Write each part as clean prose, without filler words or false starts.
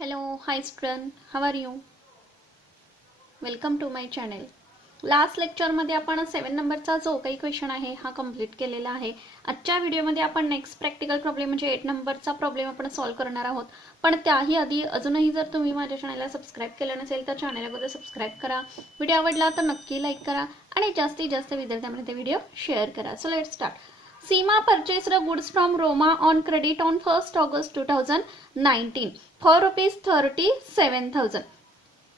Hello, hi student, how are you? Welcome to my channel. Last लेक्चरमध्ये आपण 7 नंबरचा जो काही क्वेश्चन आहे हा कंप्लीट केलेला आहे. आजच्या व्हिडिओमध्ये आपण नेक्स्ट प्रॅक्टिकल प्रॉब्लेम म्हणजे 8 नंबरचा प्रॉब्लेम आपण सॉल्व करणार आहोत. पण त्याही आधी अजूनही जर तुम्ही माझ्या चॅनलला सबस्क्राईब केलं नसेल तर चॅनल अगोदर सबस्क्राईब करा. व्हिडिओ आवडला तर नक्की लाईक करा आणि जास्तीत जास्त विद्यार्थ्यांमध्ये व्हिडिओ शेअर करा. So let's start. Seema purchased goods from Roma on credit on 1st August 2019 for ₹37,000.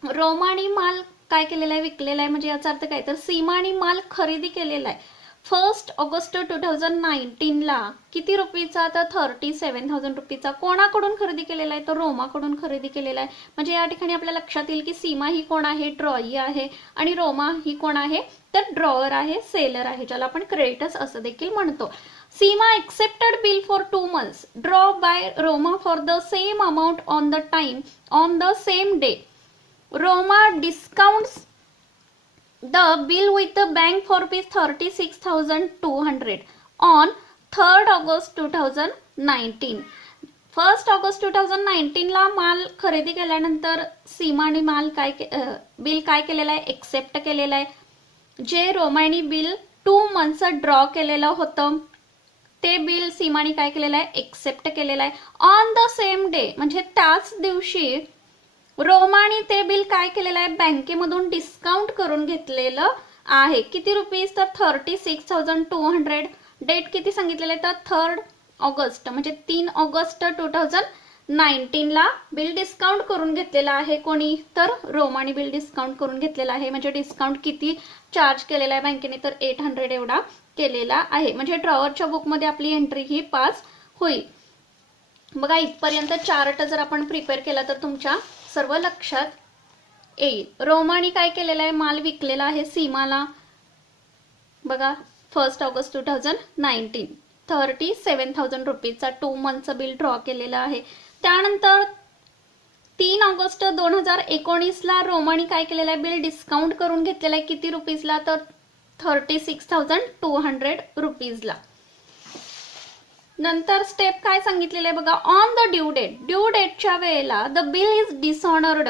रोमाने माल काय केलेला आहे, विकलेला आहे. म्हणजे याचा अर्थ काय तर सीमाने माल खरेदी केलेला आहे 1 ऑगस्ट 2019 ला किती रुपीचा, तर 37,000 रुपीचा. कोणाकडून खरेदी केलेला आहे, तर रोमाकडून खरेदी केलेला आहे. म्हणजे या ठिकाणी आपल्या लक्षात येईल की सीमा ही कोण आहे, ड्रॉई आहे, आणि रोमा ही कोण आहे, तर ड्रॉवर आहे, सेलर आहे, ज्याला आपण क्रेडिटर्स असं देखील म्हणतो. Seema accepted bill for 2 months draw by Roma for the same amount on the time on the same day. Roma discounts the bill with the bank for ₹36,200 on 3rd August 2019. 1st August 2019 ला माल खरेदी केल्यानंतर सीमाने माल काय bill काय केलेलं आहे, accept केलेलं आहे. जे रोमाने बिल 2 months ड्रॉ केलेलं होतं ते बिल सीमाने काय केलेलं आहे, एक्सेप्ट केलेलं आहे. ऑन द सेम डे म्हणजे त्याच दिवशी रोमाने ते बिल काय केलेलं आहे, बँकेमधून डिस्काउंट करून घेतलेलं आहे. किती रुपीज, तर 36,200. डेट किती सांगितलेलं आहे, तर 3rd ऑगस्ट म्हणजे 3 ऑगस्ट 2019 ला बिल डिस्काउंट करून घेतलेलं आहे. कोणी, तर रोमाने बिल डिस्काउंट करून घेतलेलं आहे. म्हणजे डिस्काउंट किती चार्ज केलेला आहे बँकेने, तर 800 एवढा केलेला आहे. म्हणजे ड्रॉवरच्या बुकमध्ये आपली एंट्री ही पास होईल. बघा इथपर्यंत चार्ट जर आपण प्रिपेअर केला तर तुमच्या सर्व लक्षात येईल. रोमाने काय केलेलं आहे, माल विकलेला आहे सीमाला. बघा 1 ऑगस्ट 2019 37,000 रुपीजचा 2 monthचं बिल ड्रॉ केलेलं आहे. त्यानंतर 3 ऑगस्ट 2019 ला रोमाने काय केलेलं आहे, बिल डिस्काउंट करून घेतलेलं आहे. किती रुपीजला, तर 36,200 रुपीजला. नंतर स्टेप काय सांगितलेलं आहे बघा, on the due date. Due डेटच्या वेळेला द बिल इज डिसऑनर्ड.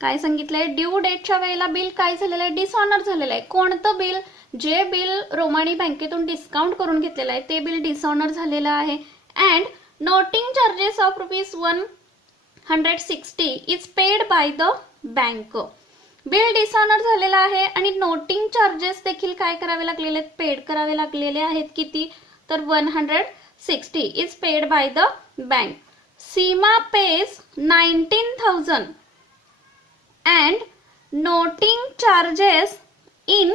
काय सांगितलंय, ड्यू डेटच्या वेळेला बिल काय झालेलं आहे, डिसऑनर झालेलं आहे. कोणतं बिल, जे बिल रोमाने बँकेतून डिस्काउंट करून घेतलेलं आहे ते बिल डिसऑनर झालेलं आहे. And noting charges of ₹160 is paid by the bank. Bill dishonour झालेलं आहे आणि नोटिंग चार्जेस देखील काय करावे लागलेले आहेत, पेड करावे लागलेले आहेत. किती, तर 160 is paid by the bank. Seema pays 19,000 and noting charges in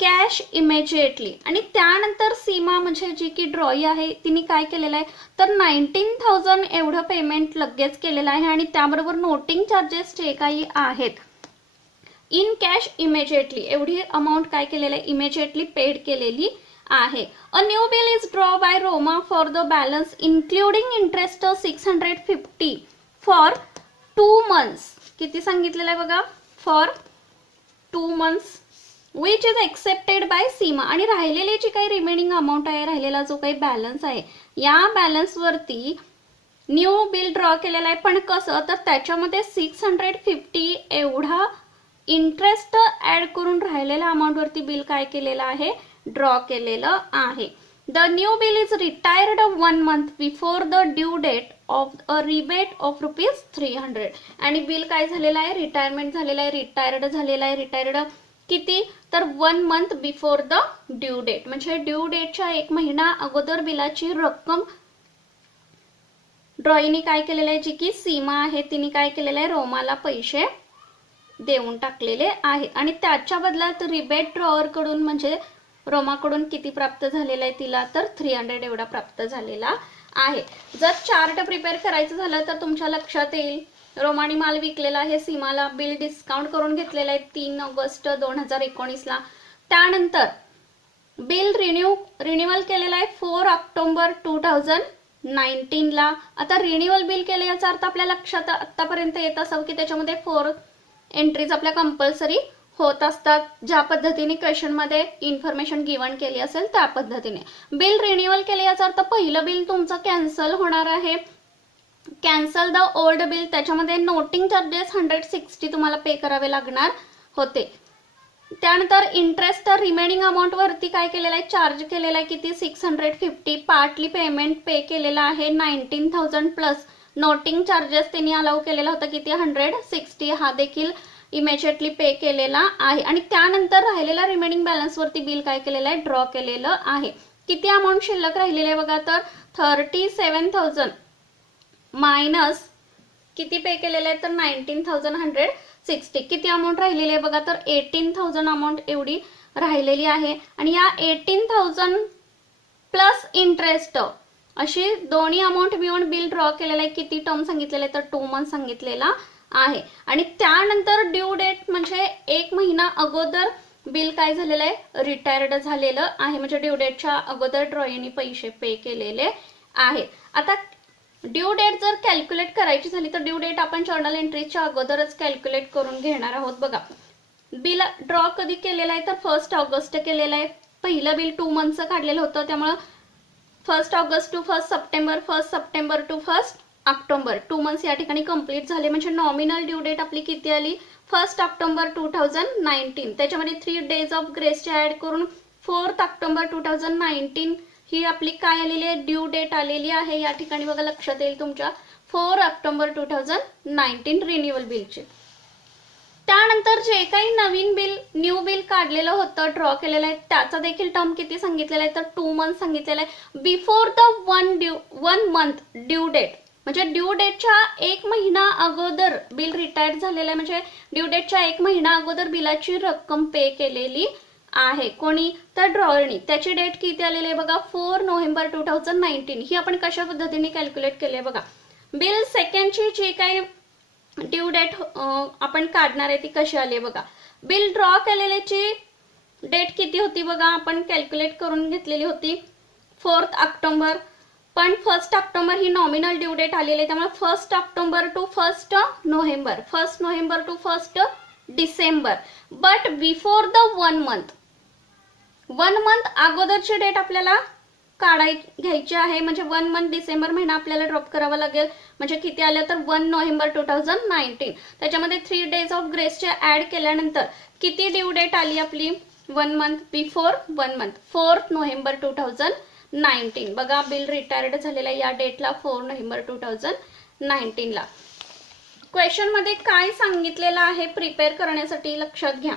cash immediately. आणि त्यानंतर सीमा म्हणजे जी की ड्रॉई आहे तिने काय केलेलं आहे, तर 19,000 एवढं पेमेंट लगेच केलेलं आहे आणि त्याबरोबर नोटिंग चार्जेस जे काही आहेत इन कॅश इमिजिएटली एवढी अमाऊंट काय केलेलं आहे, इमिजिएटली पेड केलेली आहे. A new bill is draw by Roma for the balance including interest 650 for 2 months. किती सांगितलेलं आहे बघा, for 2 months which is accepted by Seema. आणि राहिलेली जी काही रिमेनिंग अमाऊंट आहे, राहिलेला जो काही बॅलन्स आहे, या बॅलन्स वरती न्यू बिल ड्रॉ केलेला आहे. पण कसं, तर त्याच्यामध्ये 650 एवढा इंटरेस्ट ऍड करून राहिलेल्या अमाऊंट वरती बिल काय केलेलं आहे, ड्रॉ केलेलं आहे. The new bill is retired 1 month before the due date of a rebate of ₹300. आणि बिल काय झालेलं आहे, रिटायरमेंट झालेलं आहे, रिटायर्ड झालेलं आहे. रिटायर्ड किती, तर 1 month before the due date. म्हणजे ड्यू डेटच्या 1 महिना अगोदर बिलाची रक्कम ड्रॉईने काय केलेलं आहे, जी की सीमा आहे तिने काय केलेलं आहे, रोमाला पैसे देऊन टाकलेले आहे. आणि त्याच्या बदल्यात रिबेट ड्रॉवर कडून म्हणजे रोमाकडून किती प्राप्त झालेला आहे तिला, तर 300 एवढा प्राप्त झालेला आहे. जर चार्ट प्रिपेअर करायचं झालं तर तुमच्या लक्षात येईल, रोमाने माल विकलेला आहे सीमाला, बिल डिस्काउंट करून घेतलेला आहे 3 ऑगस्ट 2019 ला. त्यानंतर बिल रिन्युअल केलेला आहे 4 ऑक्टोबर 2019 ला. आता रिन्युअल बिल केले याचा अर्थ आपल्या लक्षात आतापर्यंत येत असावं की त्याच्यामध्ये 4 एंट्रीज आपल्या कंपल्सरी होत असतात. ज्या पद्धतीने क्वेश्चन मध्ये इन्फॉर्मेशन गिवन केली असेल त्या पद्धतीने. बिल रिन्युअल केले याचा अर्थ पहिलं बिल तुमचं कॅन्सल होणार आहे कॅन्सल द ओल्ड बिल, त्याच्यामध्ये नोटिंग चार्जेस 160 तुम्हाला पे करावे लागणार होते. त्यानंतर इंटरेस्ट तर रिमेनिंग अमाऊंट वरती काय केलेलं आहे, चार्ज केलेला आहे किती 650. पार्टली पेमेंट पे केलेलं आहे 19,000 प्लस नोटिंग चार्जेस त्यांनी अलाउ केलेला होता किती 160. हा देखील इमिजिएटली पे केलेला आहे. आणि त्यानंतर राहिलेला रिमेनिंग बॅलन्स वरती बिल काय केलेलं आहे, ड्रॉ केलेलं आहे. किती अमाऊंट शिल्लक राहिलेली आहे बघा, तर 37,000 मायनस किती पे केलेलं आहे तर 19,160. किती अमाऊंट राहिलेली आहे बघा, तर 18,000 अमाऊंट एवढी राहिलेली आहे. आणि या 18,000 प्लस इंटरेस्ट अशी दोन्ही अमाऊंट मिळून बिल ड्रॉ केलेलं आहे. किती टर्म सांगितलेलं आहे तर 2 मंथ सांगितलेला आहे. आणि त्यानंतर ड्यू डेट म्हणजे 1 महिना अगोदर बिल काय झालेलं आहे, रिटायर्ड झालेलं आहे. म्हणजे ड्यू डेटच्या अगोदर ड्रॉईने पैसे पे केलेले आहेत. आता ड्यू डेट जर कॅल्क्युलेट करायची झाली तर ड्यू डेट आपण जर्नल एंट्रीच्या अगोदरच कॅल्क्युलेट करून घेणार आहोत. बघा बिल ड्रॉ कधी केलेलं आहे तर 1 ऑगस्ट केलेलं आहे. पहिलं बिल 2 मंथचं काढलेलं होतं, त्यामुळं 1 August to 1 September, 1 September to 1 October 2 months या ठिकाणी कंप्लीट झाले. म्हणजे नॉमिनल ड्यू डेट आपली किती आली 1 ऑक्टोबर 2019. त्याच्यामध्ये 3 डेज ऑफ ग्रेसचे ऍड करून 4 ऑक्टोबर 2019 ही आपली काय आलेली आहे, ड्यू डेट आलेली आहे. या ठिकाणी बघा लक्षात येईल तुमच्या 4 ऑक्टोबर 2019 रिन्युअल बिलचे. त्यानंतर जे काही नवीन बिल न्यू बिल काढलेलं होतं ड्रॉ केलेलं आहे त्याचा देखील टर्म किती सांगितलेला आहे तर 2 मंथ सांगितलेला आहे. Before the 1 month due date म्हणजे ड्यू डेटच्या 1 महिना अगोदर बिल रिटायर्ड झालेलं आहे. म्हणजे ड्यू डेटच्या 1 महिना अगोदर बिलाची रक्कम पे केलेली आहे. कोणी तर ड्रॉअरनी. त्याची डेट किती आलेली आहे बघा 4 नोव्हेंबर 2019. ही आपण कशा पद्धतीने कॅल्क्युलेट केली आहे बघा. बिल सेकंडची जी काही ड्यू डेट आपण काढणार आहे ती कशी आली आहे बघा. बिल ड्रॉ केलेल्याची डेट किती होती बघा, आपण कॅल्क्युलेट करून घेतलेली होती 4 ऑक्टोबर. पण 1 ऑक्टोबर ही नॉमिनल ड्यू डेट आलेली आहे, त्यामुळे 1 October to 1 November, 1 November to 1 December. But before the 1 month अगोदरची डेट आपल्याला घ्यायची आहे. म्हणजे 1 मंथ डिसेंबर महिना आपल्याला ड्रॉप करावा लागेल. म्हणजे किती आलं तर 1 नोव्हेंबर 2019. त्याच्यामध्ये 3 डेज ऑफ ग्रेसचे ऍड केल्यानंतर किती ड्यू डेट आली आपली 1 मंथ बिफोर 1 मंथ 4 नोव्हेंबर 2019. बघा बिल रिटायर्ड झालेला या डेटला 4 नोव्हेंबर 2019 ला. क्वेश्चन मध्ये काय सांगितलेलं आहे प्रिपेअर करण्यासाठी लक्षात घ्या.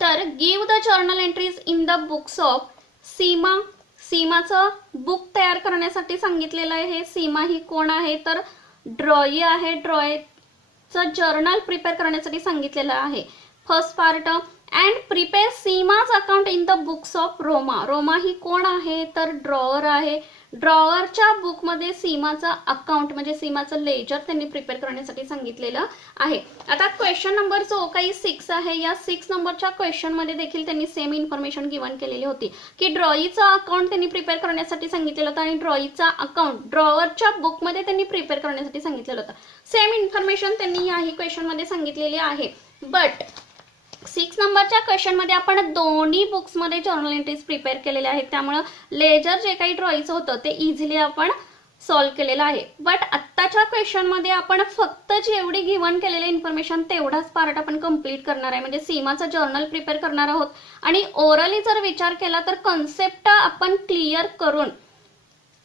तर give the journal entries in the books of Seema. सीमाचं बुक तयार करण्यासाठी सांगितलेलं आहे. हे सीमा ही कोण आहे तर ड्रॉई आहे. ड्रॉईचं जर्नल प्रिपेअर करण्यासाठी सांगितलेलं आहे. First part and prepare Seema's account in the books of Roma. Roma ही कोण आहे तर ड्रॉवर आहे. ड्रॉवरच्या बुकमध्ये सीमाचा अकाउंट म्हणजे सीमाचं लेजर त्यांनी प्रिपेअर करण्यासाठी सांगितलेलं आहे. आता क्वेश्चन नंबर जो काही 6 आहे या 6 नंबरच्या क्वेश्चन मध्ये देखील त्यांनी सेम इन्फॉर्मेशन गिवन केलेली होती की ड्रॉईचा अकाउंट त्यांनी प्रिपेअर करण्यासाठी सांगितलेलं होतं आणि ड्रॉईचा अकाउंट ड्रॉवरच्या बुकमध्ये त्यांनी प्रिपेअर करण्यासाठी सांगितलेलं होतं. सेम इन्फॉर्मेशन त्यांनी याही क्वेश्चन मध्ये सांगितलेली आहे. बट 6 नंबरच्या क्वेश्चन मध्ये आपण दोन्ही बुक्स मध्ये जर्नल एंट्रीज प्रिपेअर केलेले आहेत, त्यामुळे लेजर जे काही ड्रॉईचं होतं ते इझिली आपण सॉल्व्ह केलेलं आहे. बट आत्ताच्या क्वेश्चन मध्ये आपण फक्त जेवढी गिवन केलेली इन्फॉर्मेशन तेवढाच पार्ट आपण कंप्लीट करणार आहे. म्हणजे सीमाचं जर्नल प्रिपेअर करणार आहोत आणि ओरली जर विचार केला तर कन्सेप्ट आपण क्लिअर करून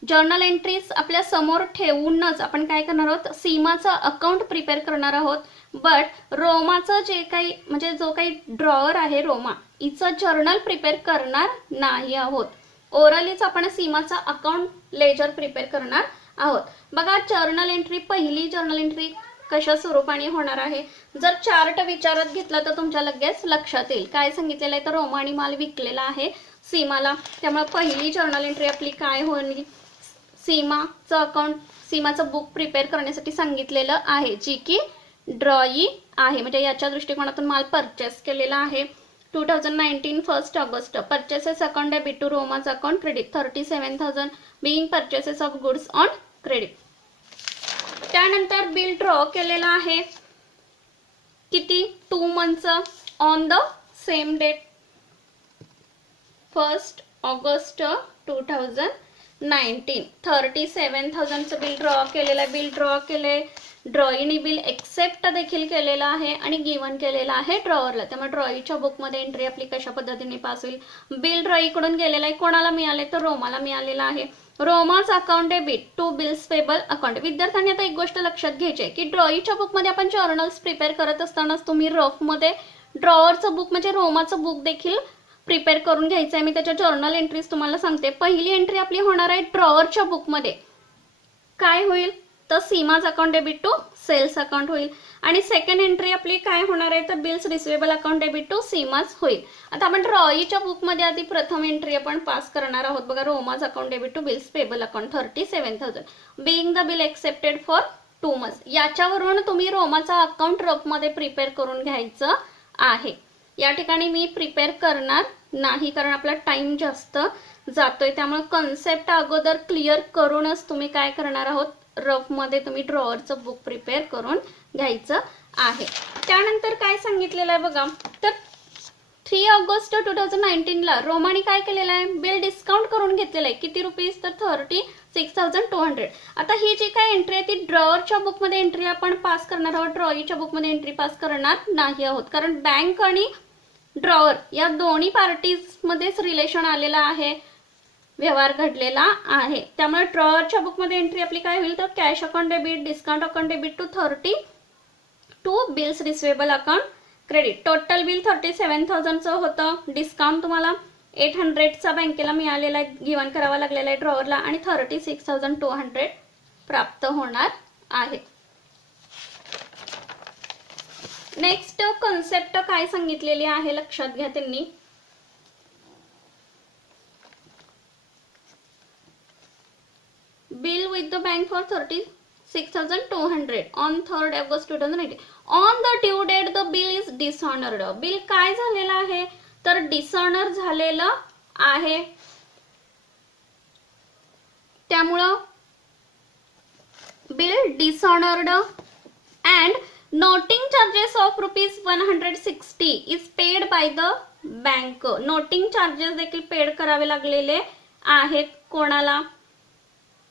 जर्नल एंट्रीज आपल्या समोर ठेवूनच आपण काय करणार आहोत सीमाचं अकाउंट प्रिपेअर करणार आहोत. बट रोमाचं जे काही म्हणजे जो काही ड्रॉवर आहे रोमा हिचं जर्नल प्रिपेअर करणार नाही आहोत. ओरलीच आपण सीमाचा अकाउंट लेजर प्रिपेअर करणार आहोत. बघा जर्नल एंट्री पहिली जर्नल एंट्री कशा स्वरूपाने होणार आहे. जर चार्ट विचारात घेतला तर तुमच्या लगेच लक्षात येईल. काय सांगितलेलं आहे तर रोमाने माल विकलेला आहे सीमाला, त्यामुळे पहिली जर्नल एंट्री आपली काय होईल सीमाचं अकाउंट सीमाचं बुक प्रिपेअर करण्यासाठी सांगितलेलं आहे जी की ड्रॉई आहे. म्हणजे याच्या दृष्टिकोनातून माल परचेस केलेला आहे. 2019 1 August purchases account debit to Roma's account credit 37,000 being purchases of goods on credit. त्यानंतर बिल ड्रॉ केलेला आहे किती 2 मंथचं on the same date 1 August 2019. 19 37,000चं बिल ड्रॉ केलेलं आहे. बिल ड्रॉ केले, ड्रॉईने बिल एक्सेप्ट देखील केलेलं आहे आणि गिवन केलेलं आहे ड्रॉवरला. त्यामुळे ड्रॉईच्या बुकमध्ये एंट्री आपली कशा पद्धतीने पास होईल. बिल ड्रॉईकडून गेलेलं आहे, कोणाला मिळाले तर रोमाला मिळालेलं आहे. Roma's account debit to bills payable account. विद्यार्थ्यांनी आता एक गोष्ट लक्षात घ्यायची आहे की ड्रॉईच्या बुकमध्ये आपण जर्नल्स प्रिपेअर करत असतानाच तुम्ही रफमध्ये ड्रॉवरचं बुक म्हणजे रोमाचं बुक देखील प्रिपेअर करून घ्यायचं आहे. मी त्याच्या जर्नल एंट्रीज तुम्हाला सांगते. पहिली एंट्री आपली होणार आहे ड्रॉवरच्या बुकमध्ये. काय होईल तर Seema's account debit to sales account होईल. आणि सेकंड एंट्री आपली काय होणार आहे तर bills receivable account debit to Seema's होईल. आता आपण ड्रॉईच्या बुकमध्ये आधी प्रथम एंट्री आपण पास करणार आहोत. बघा, Roma's account debit to bills payable account 37,000 being the bill accepted for 2 months. याच्यावरून तुम्ही रोमाचा अकाउंट रफमध्ये प्रिपेअर करून घ्यायचं आहे. या ठिकाणी मी प्रिपेअर करणार नाही कारण आपला टाइम जास्त जातोय. त्यामुळे कन्सेप्ट अगोदर क्लिअर करूनच तुम्ही काय करणार आहोत रफमध्ये तुम्ही ड्रॉवरचं बुक प्रिपेअर करून घ्यायचं आहे. त्यानंतर काय सांगितलेलं आहे बघा, तर 3 ऑगस्ट 2019ला रोमाने काय केलेलं आहे बिल डिस्काउंट करून घेतलेलं आहे. किती रुपीज तर 36,200. आता ही जी काय एंट्री आहे ती ड्रॉवरच्या बुकमध्ये एंट्री आपण पास करणार आहोत, ड्रॉईच्या बुकमध्ये एंट्री पास करणार नाही आहोत. कारण बँक आणि ड्रॉवर या दोन्ही पार्टीज मध्येच रिलेशन आलेलं आहे, व्यवहार घडलेला आहे. त्यामुळे ड्रॉवरच्या बुकमध्ये एंट्री आपली काय होईल तर cash account debit discount account debit to 32 bills receivable account credit. Total bill 37,000चं होतं. डिस्काउंट तुम्हाला 800चा बँकेला मिळालेला आहे, गिवन करावा लागलेला आहे ड्रॉवरला आणि 36,200 प्राप्त होणार आहे. नेक्स्ट कन्सेप्ट काय सांगितलेली आहे लक्षात घ्या त्यांनी. Bill with the bank for 36,200 on 3rd August 2019. On the due date the bill is dishonoured. Bill काय झालेलं आहे तर डिसऑनर झालेलं आहे. त्यामुळं bill dishonoured and noting charges of ₹160 is paid by the bank. Noting charges देखील paid करावे लागलेले आहेत. कोणाला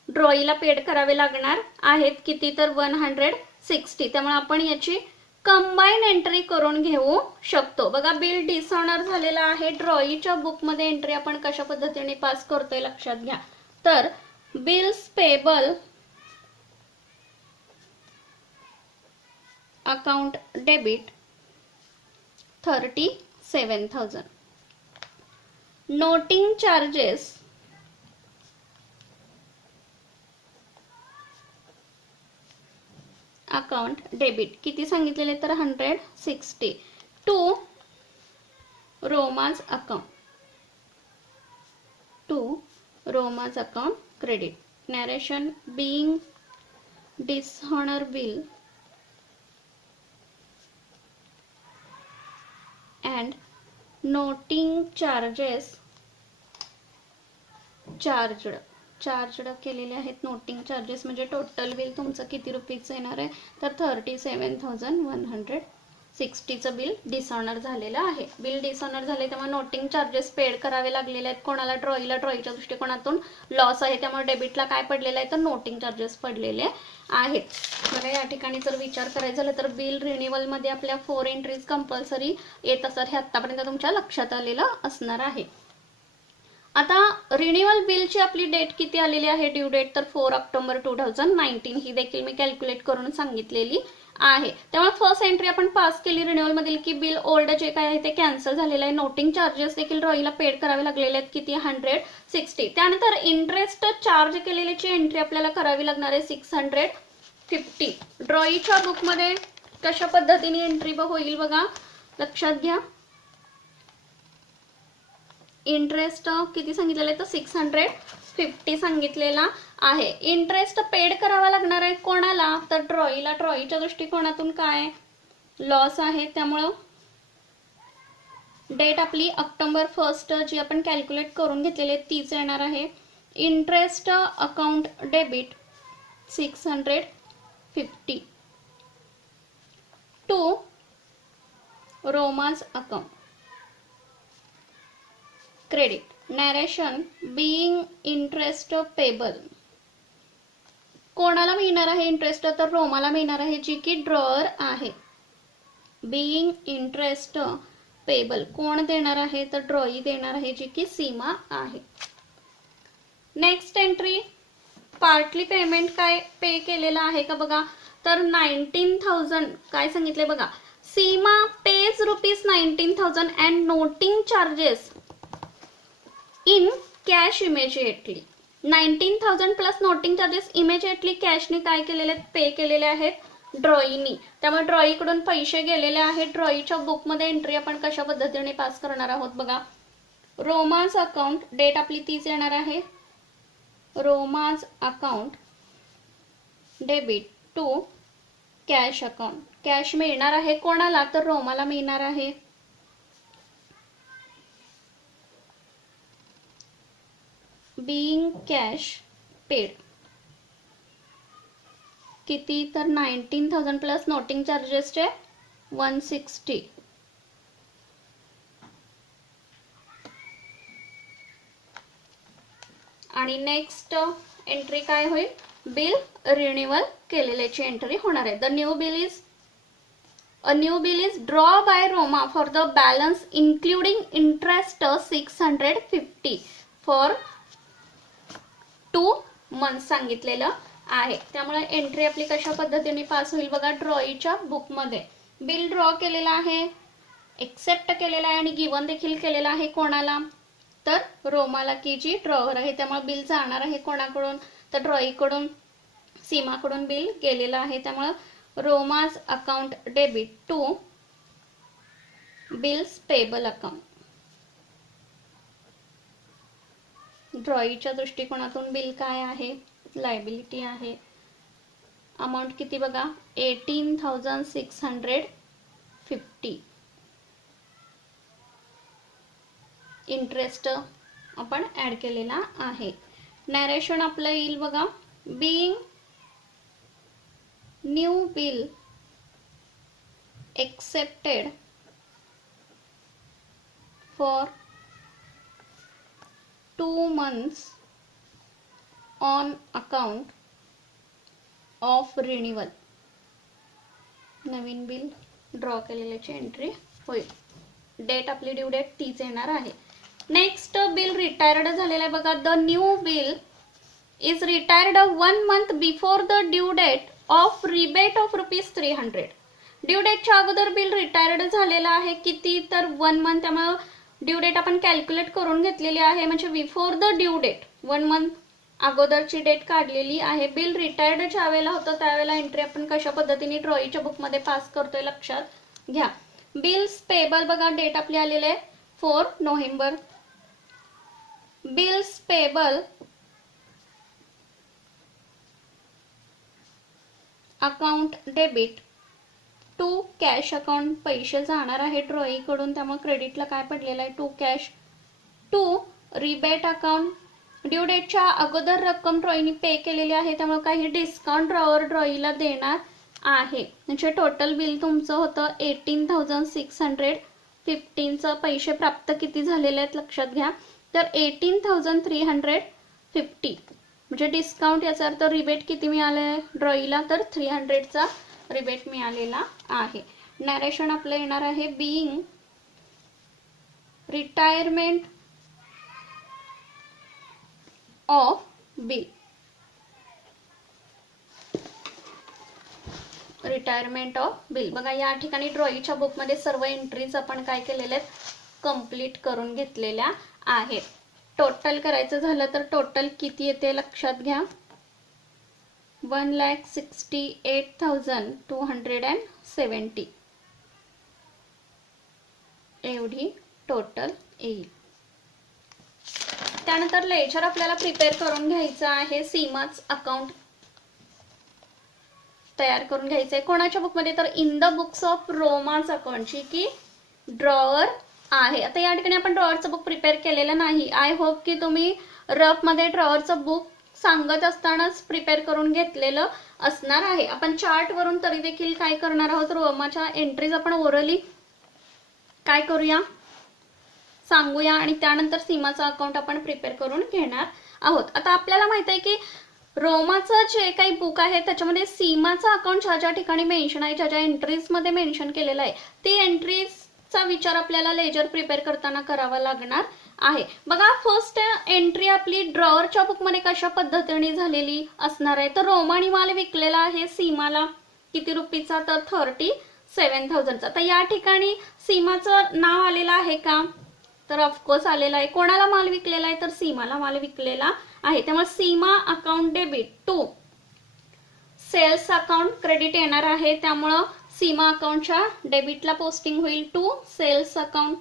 ड्रॉईला पेड करावे लागणार आहेत. किती तर 160. त्यामुळे आपण याची कंबाईन एंट्री करून घेऊ शकतो. बघा, बिल डिसऑनर झालेला आहे. ड्रॉईच्या बुकमध्ये एंट्री आपण कशा पद्धतीने पास करतोय लक्षात घ्या. तर bills payable account debit 37,000. Noting charges account debit किती सांगितलेले तर 160 to Roma's account credit. Narration being dishonour bill and noting charges charged केलेले आहेत. नोटिंग चार्जेस म्हणजे टोटल बिल तुमचं किती रुपीचं येणार आहे तर 37,160चं बिल डिसऑनर झालेलं आहे. बिल डिसऑनर झाले त्यामुळे नोटिंग चार्जेस पेड करावे लागलेले आहेत. कोणाला ड्रॉईला ड्रॉईच्या दृष्टिकोनातून लॉस आहे त्यामुळे डेबिटला काय पडलेलं आहे तर नोटिंग चार्जेस पडलेले आहेत. बघा, या ठिकाणी जर विचार करायचा झाला तर बिल रिन्युअलमध्ये आपल्या 4 एंट्रीज कंपल्सरी येत असतात. हे आतापर्यंत तुमच्या लक्षात आलेलं असणार आहे. आता रिन्युअल बिलची आपली डेट किती आलेली आहे ड्यू डेट तर 4 ऑक्टोबर 2019. ही देखील मी कॅल्क्युलेट करून सांगितलेली आहे. त्यामुळे फर्स्ट एंट्री आपण पास केली रिन्युअल मधील की बिल ओल्ड जे काय आहे ते कॅन्सल झालेलं आहे. नोटिंग चार्जेस देखील ड्रॉईला पेड करावे लागलेले आहेत. किती 160. त्यानंतर इंटरेस्ट चार्ज केलेल्याची एंट्री आपल्याला करावी लागणार आहे 650. ड्रॉईच्या बुकमध्ये कशा पद्धतीने एंट्री होईल बघा लक्षात घ्या. इंटरेस्ट किती सांगितलेलं आहे तर 650 सांगितलेला आहे. इंटरेस्ट पेड करावा लागणार आहे कोणाला तर ड्रॉईला. ड्रॉईच्या दृष्टिकोनातून काय लॉस आहे त्यामुळं डेट आपली ऑक्टोबर 1 जी आपण कॅल्क्युलेट करून घेतलेली आहे तीच येणार आहे. Interest account debit 650 to Roma's account credit narration being interest payable. कोणाला मिळणार आहे इंटरेस्ट? तर रोमाला मिळणार आहे, जी की ड्रॉअर आहे. बिईंग इंटरेस्ट पेबल कोण देणार आहे? तर ड्रॉई देणार आहे, जी की सीमा आहे. नेक्स्ट एंट्री, पार्टली पेमेंट काय पे केलेलं आहे का बघा. तर 19,000 काय सांगितले बघा. Seema pays ₹19,000 and noting charges in cash immediately. 19,000 plus noting charges immediately कॅशने काय केलेले आहेत? पे केलेले आहेत ड्रॉईनी. त्यामुळे ड्रॉईकडून पैसे गेलेले आहेत. ड्रॉईच्या बुकमध्ये एंट्री आपण कशा पद्धतीने पास करणार आहोत बघा. रोमाज अकाउंट, डेट आपली तीच येणार आहे. Roma's account debit to cash account. Cash मिळणार आहे कोणाला? तर रोमाला मिळणार आहे. बिईंग कॅश पेड किती? तर 19,000 प्लस नोटिंग चार्जेसचे 160. आणि नेक्स्ट एंट्री काय होईल? बिल रिन्युअल केलेल्याची एंट्री होणार आहे. The new bill is A new bill is drawn by Roma for the balance including interest 650 for 2 months सांगितलेलं आहे. त्यामुळे एंट्री आपली कशा पद्धतीने पास होईल बघा. ड्रॉईच्या बुकमध्ये बिल ड्रॉ केलेला आहे, एक्सेप्ट केलेला आहे आणि गिवन देखील केलेला आहे कोणाला? तर रोमाला, की जी ड्रॉवर आहे. त्यामुळे बिल जाणार आहे कोणाकडून? तर ड्रॉईकडून, सीमाकडून बिल गेलेलं आहे. त्यामुळे Roma's account debit to bills payable account. ड्रॉईच्या दृष्टिकोनातून बिल काय आहे? लायबिलिटी आहे. अमाऊंट किती बघा? 18,650. इंटरेस्ट आपण ऍड केलेला आहे. नॅरेशन आपलं येईल बघा. Being new bill accepted for 2 months on account of renewal. नवीन बिल ड्रॉ केलेल्याची एंट्री होईल. डेट आपली ड्यू डेट तीच येणार आहे. नेक्स्ट बिल रिटायर्ड झालेलं आहे बघा. The new bill is retired 1 month before the due date of rebate of ₹300. Due डेटच्या अगोदर बिल रिटायर्ड झालेला आहे. किती? तर 1 month. त्यामुळे ड्यू डेट आपण कॅल्क्युलेट करून घेतलेली आहे, म्हणजे before the due date 1 month अगोदरची डेट काढलेली आहे. बिल रिटायर्ड ज्या वेळेला होतं त्यावेळेला एंट्री आपण कशा पद्धतीने ड्रॉईच्या बुकमध्ये पास करतोय लक्षात घ्या. बिल्स पेबल बघा. डेट आपली आलेली आहे 4 November. Bills payable account debit to cash account. पैसे जाणार आहे ड्रॉईकडून, त्यामुळे क्रेडिटला काय पडलेलं आहे? To cash. To rebate account. Due डेटच्या अगोदर रक्कम ड्रॉईने पे केलेली आहे, त्यामुळे काही डिस्काउंट ड्रॉवर ड्रॉईला देणार आहे. म्हणजे टोटल बिल तुमचं होतं 18,615. पैसे प्राप्त किती झालेले आहेत लक्षात घ्या. तर 18,350. म्हणजे डिस्काउंट, याचा अर्थ रिबेट किती मिळाले ड्रॉईला? तर 300चा रिबेट मिळालेला आहे. नॅरेशन आपलं येणार आहे. Being retirement of bill. Retirement of bill बघा. या ठिकाणी ड्रॉईच्या बुकमध्ये सर्व एंट्रीज आपण काय केलेल्या आहेत? कंप्लीट करून घेतलेल्या आहेत. टोटल करायचं झालं तर टोटल किती येते लक्षात घ्या. 1,68,270 एवढी टोटल येईल. त्यानंतर लेजर आपल्याला प्रिपेअर करून घ्यायचं आहे. सीमाच अकाउंट तयार करून घ्यायचं आहे. कोणाच्या बुकमध्ये? तर इन द बुक्स ऑफ रोमाज अकाउंटची की ड्रॉवर आहे. आता या ठिकाणी आपण ड्रॉवरचं बुक प्रिपेअर केलेलं नाही. आय होप की तुम्ही रफमध्ये ड्रॉवरचं बुक सांगत असतानाच प्रिपेअर करून घेतलेलं असणार आहे. आपण चार्ट वरून तरी देखील काय करणार आहोत? रोमाच्या एंट्रीज आपण ओरली काय करूया? सांगूया आणि त्यानंतर सीमाचं अकाउंट आपण प्रिपेअर करून घेणार आहोत. आता आपल्याला माहित आहे की रोमाचं जे काही बुक आहे त्याच्यामध्ये सीमाचं अकाउंट ज्या ठिकाणी मेन्शन आहे, ज्या एंट्रीजमध्ये मेन्शन केलेलं आहे, ती एंट्रीजचा विचार आपल्याला लेजर प्रिपेअर करताना करावा लागणार आहे. बघा, फर्स्ट एंट्री आपली ड्रॉवरच्या बुकमध्ये कशा पद्धतीने झालेली असणार आहे, तर रोमानी माल विकलेला आहे सीमाला किती रुपीचा, तर 37,000चा. तर या ठिकाणी सीमाचं नाव आलेलं आहे का, तर ऑफकोर्स आलेला आहे. कोणाला माल विकलेला आहे, तर सीमाला माल विकलेला आहे. त्यामुळे Seema account debit to sales account credit येणार आहे. त्यामुळं सीमा अकाउंटच्या डेबिटला पोस्टिंग होईल टू सेल्स अकाउंट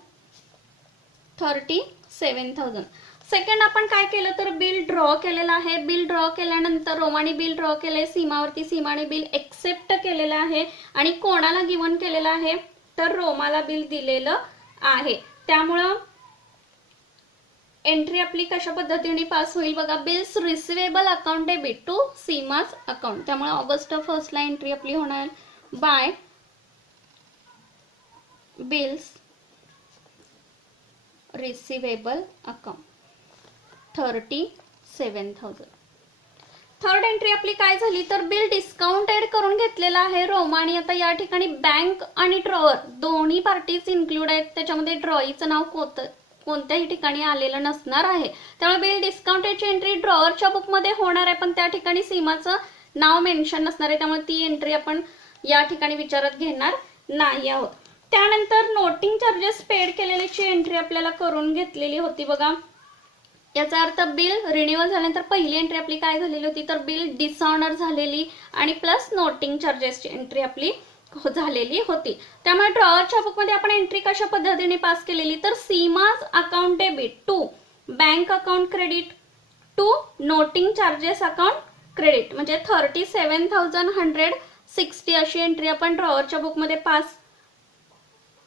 37,000. सेकंड आपण काय केलं, तर बिल ड्रॉ केलेलं आहे. बिल ड्रॉ केल्यानंतर रोमाने बिल ड्रॉ केले सीमावरती, सीमाने बिल एक्सेप्ट केलेलं आहे आणि कोणाला गिवन केलेलं आहे, तर रोमाला बिल दिलेलं आहे. त्यामुळं एंट्री आपली कशा पद्धतीने पास होईल बघा, bills receivable account debit to Seema's account. त्यामुळे ऑगस्ट 1 ला एंट्री आपली होणार by bills receivable account 37,000. Third entry आपली काय झाली, तर बिल डिस्काउंटेड करून घेतलेला आहे रोमाने. आता या ठिकाणी बँक आणि ड्रॉवर दोन्ही पार्टीज इन्क्लूड आहेत, त्याच्यामध्ये ड्रॉईचं नाव कोणत्याही ठिकाणी आलेलं नसणार आहे. त्यामुळे बिल डिस्काउंटेडची एंट्री ड्रॉवरच्या बुकमध्ये होणार आहे, पण त्या ठिकाणी सीमाचं नाव मेन्शन नसणार आहे. त्यामुळे ती एंट्री आपण या ठिकाणी विचारात घेणार नाही आहोत. त्यानंतर नोटिंग चार्जेस पेड केलेल्याची एंट्री आपल्याला करून घेतलेली होती बघा. याचा अर्थ बिल रिन्युअल झाल्यानंतर पहिली एंट्री आपली काय झालेली होती, तर बिल डिसऑनर झालेली आणि प्लस नोटिंग चार्जेसची एंट्री आपली झालेली होती. त्यामुळे ड्रॉवरच्या बुकमध्ये आपण एंट्री कशा पद्धतीने पास केलेली, तर Seema's account debit to bank account credit to noting charges account credit, म्हणजे 37,160 अशी एंट्री आपण ड्रॉवरच्या बुकमध्ये पास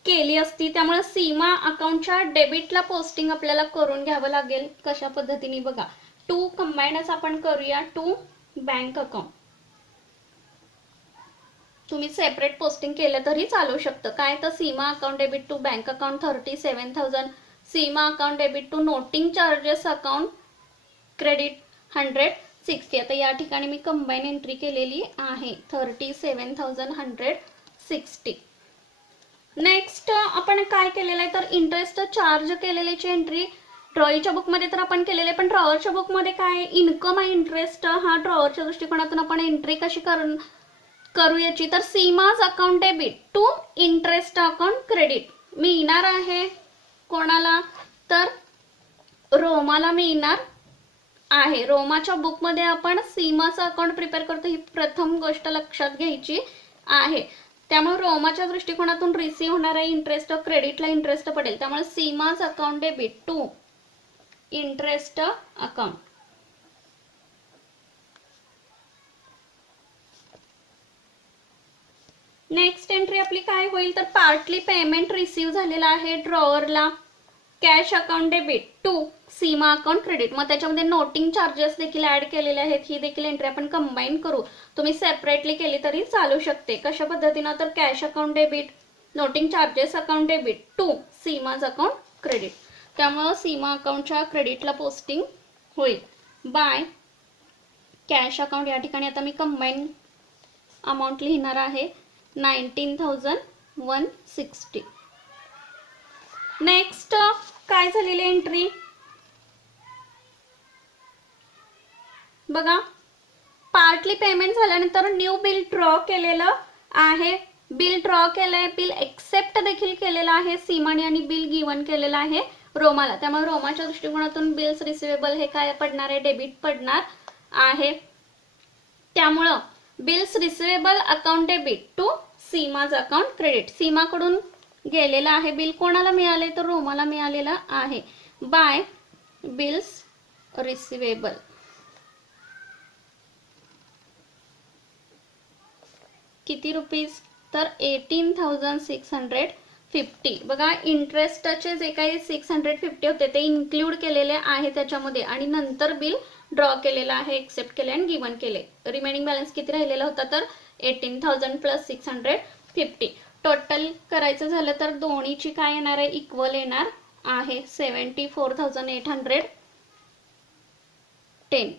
केली असती. त्यामुळे सीमा अकाउंटच्या डेबिटला पोस्टिंग आपल्याला करून घ्यावं लागेल. कशा पद्धतीने बघा, टू कंबाईनच आपण करूया टू बँक अकाउंट. तुम्ही सेपरेट पोस्टिंग केलं तरी चालू शकतं. काय, तर Seema account debit to bank account 37,000, Seema account debit to noting charges account credit 160. आता या ठिकाणी मी कंबाईन एंट्री केलेली आहे 37,160. नेक्स्ट आपण काय केलेलं आहे, तर इंटरेस्ट चार्ज केलेल्याची एंट्री ड्रॉईच्या बुकमध्ये तर आपण केलेले, पण ड्रॉवरच्या बुकमध्ये काय इन्कम आहे इंटरेस्ट, हा ड्रॉवरच्या दृष्टिकोनातून आपण एंट्री कशी करू याची, तर Seema's account debit to interest account credit मिळणार आहे कोणाला, तर रोमाला मिळणार आहे. रोमाच्या बुकमध्ये आपण सीमाचं अकाउंट प्रिपेअर करतो, ही प्रथम गोष्ट लक्षात घ्यायची आहे. त्यामुळे रोमाच्या दृष्टिकोनातून रिसीव्ह होणारा इंटरेस्ट क्रेडिटला इंटरेस्ट पडेल. त्यामुळे Seema's account debit to interest account. Next entry आपली काय होईल, तर पार्टली पेमेंट रिसीव्ह झालेला आहे ड्रॉवरला cash account debit to Seema account credit. मग त्याच्यामध्ये नोटिंग चार्जेस देखील ऍड केलेले आहेत. ही देखील एंट्री आपण कंबाईन करू. तुम्ही सेपरेटली केली तरी चालू शकते. कशा पद्धतीनं, तर cash account debit noting charges account debit to Seema's account credit. त्यामुळे सीमा अकाउंटच्या क्रेडिटला पोस्टिंग होईल बाय कॅश अकाउंट. या ठिकाणी आता मी कंबाईन अमाऊंट लिहिणार आहे 19,160. नेक्स्ट काय झालेली एंट्री बघा, पार्टली पेमेंट झाल्यानंतर न्यू बिल ड्रॉ केलेलं आहे. बिल ड्रॉ केलंय, बिल एक्सेप्ट देखील केलेलं आहे सीमाने आणि बिल गिवन केलेलं आहे रोमाला. त्यामुळे रोमाच्या दृष्टिकोनातून बिल्स रिसिवेबल हे काय पडणार आहे, डेबिट पडणार आहे. त्यामुळं bills receivable account debit to Seema's account credit. सीमाकडून गेलेला आहे बिल, कोणाला मिळाले, तर रोमाला मिळालेला आहे बाय बिल्स रिसिवेबल. किती रुपीज, तर 18,650. बघा, इंटरेस्टचे जे काही 650 होते ते इन्क्लूड केलेले आहे त्याच्यामध्ये आणि नंतर बिल ड्रॉ केलेला आहे, एक्सेप्ट केले आणि गिवन केले. रिमेनिंग बॅलन्स किती राहिलेला होता, तर 18,000 प्लस 650. टोटल करायचं झालं तर दोन्हीची काय येणार आहे, इक्वल येणार आहे 74,810.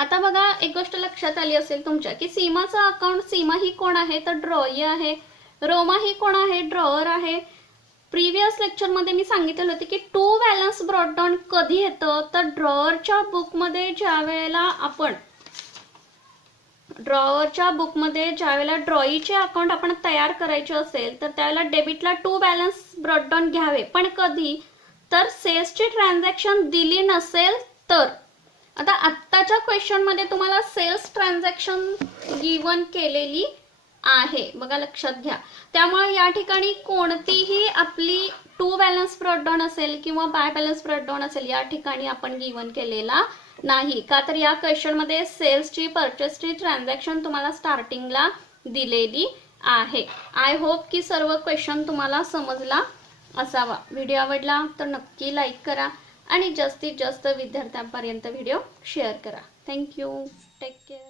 आता बघा एक गोष्ट लक्षात आली असेल तुमच्या की सीमाचं अकाउंट, सीमा ही कोण आहे तर ड्रॉई आहे, रोमा ही कोण आहे ड्रॉअर आहे. प्रिव्हियस लेक्चरमध्ये मी सांगितलं होतं की टू बॅलन्स ब्रॉट डाऊन कधी येतं तर ड्रॉअरच्या बुकमध्ये ज्या वेळेला आपण ड्रॉईचे अकाउंट आपण तयार करायचे असेल तर त्यावेळेला डेबिटला टू बॅलन्स ब्रॉट डाऊन घ्यावे. पण कधी तर सेल्सची ट्रान्झॅक्शन दिली नसेल तर. आता आत्ताच्या क्वेश्चनमध्ये तुम्हाला सेल्स ट्रान्झॅक्शन गिवन केलेली आहे बघा, लक्षात घ्या. त्यामुळे या ठिकाणी कोणतीही आपली टू बॅलन्स ब्रॉट डाऊन असेल किंवा बाय बॅलन्स ब्रॉट डाऊन असेल या ठिकाणी आपण गिवन केलेला नाही. का तर या क्वेश्चनमध्ये सेल्सची परचेसची ट्रान्झॅक्शन तुम्हाला स्टार्टिंगला दिलेली आहे. आय होप की सर्व क्वेश्चन तुम्हाला समजला असावा. व्हिडिओ आवडला तर नक्की लाईक करा आणि जास्तीत जास्त विद्यार्थ्यांपर्यंत व्हिडिओ शेअर करा. थँक्यू. Take care.